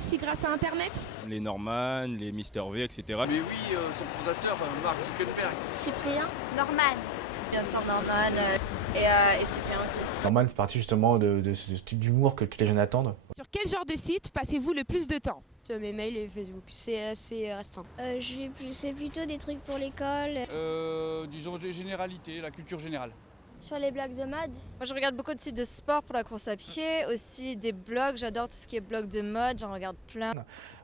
réussi grâce à Internet? Les Norman, les Mister V, etc. Mais oui, son fondateur, Mark Zuckerberg. Cyprien, Norman. Bien sûr Norman et Cyprien aussi. Norman fait partie justement de ce type d'humour que tous les jeunes attendent. Sur quel genre de site passez-vous le plus de temps? Mes mails et Facebook, c'est assez restreint. C'est plutôt des trucs pour l'école. Disons des généralités, la culture générale. Sur les blagues de mode. Moi je regarde beaucoup de sites de sport pour la course à pied, aussi des blogs, j'adore tout ce qui est blog de mode, j'en regarde plein.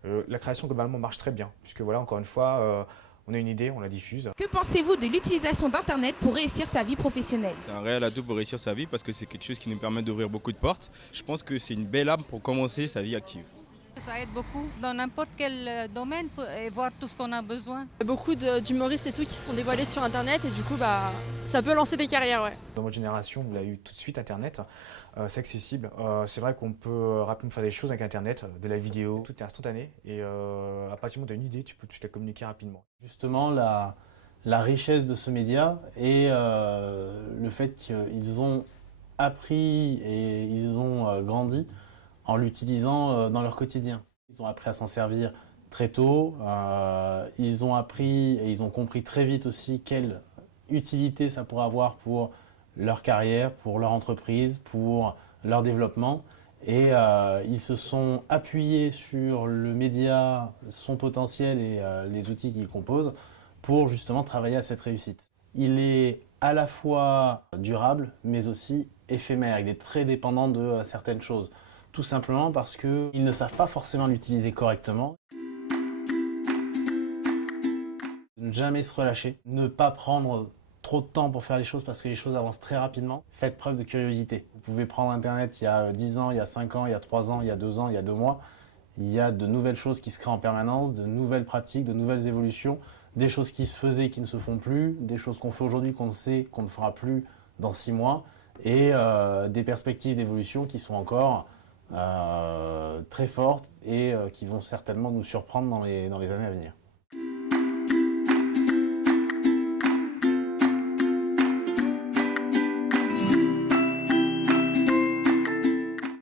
La création globalement marche très bien, puisque voilà, encore une fois, on a une idée, on la diffuse. Que pensez-vous de l'utilisation d'Internet pour réussir sa vie professionnelle? C'est un réel atout pour réussir sa vie parce que c'est quelque chose qui nous permet d'ouvrir beaucoup de portes. Je pense que c'est une belle arme pour commencer sa vie active. Ça aide beaucoup dans n'importe quel domaine et voir tout ce qu'on a besoin. Beaucoup d'humoristes et tout qui se sont dévoilés sur Internet et du coup ça peut lancer des carrières. Ouais. Dans votre génération, vous l'avez eu tout de suite Internet, c'est accessible. C'est vrai qu'on peut rapidement faire des choses avec Internet, de la vidéo, tout est instantané et à partir du moment où tu as une idée, tu peux tout de suite la communiquer rapidement. Justement, la richesse de ce média et le fait qu'ils ont appris et ils ont grandi en l'utilisant dans leur quotidien. Ils ont appris à s'en servir très tôt, ils ont appris et ils ont compris très vite aussi quelle utilité ça pourrait avoir pour leur carrière, pour leur entreprise, pour leur développement. Et ils se sont appuyés sur le média, son potentiel et les outils qu'il compose pour justement travailler à cette réussite. Il est à la fois durable mais aussi éphémère, il est très dépendant de certaines choses. Tout simplement parce qu'ils ne savent pas forcément l'utiliser correctement. Ne jamais se relâcher, ne pas prendre trop de temps pour faire les choses parce que les choses avancent très rapidement. Faites preuve de curiosité. Vous pouvez prendre Internet il y a 10 ans, il y a 5 ans, il y a 3 ans, il y a 2 ans, il y a 2 mois. Il y a de nouvelles choses qui se créent en permanence, de nouvelles pratiques, de nouvelles évolutions, des choses qui se faisaient qui ne se font plus, des choses qu'on fait aujourd'hui qu'on sait qu'on ne fera plus dans 6 mois et des perspectives d'évolution qui sont encore très fortes et qui vont certainement nous surprendre dans les années à venir.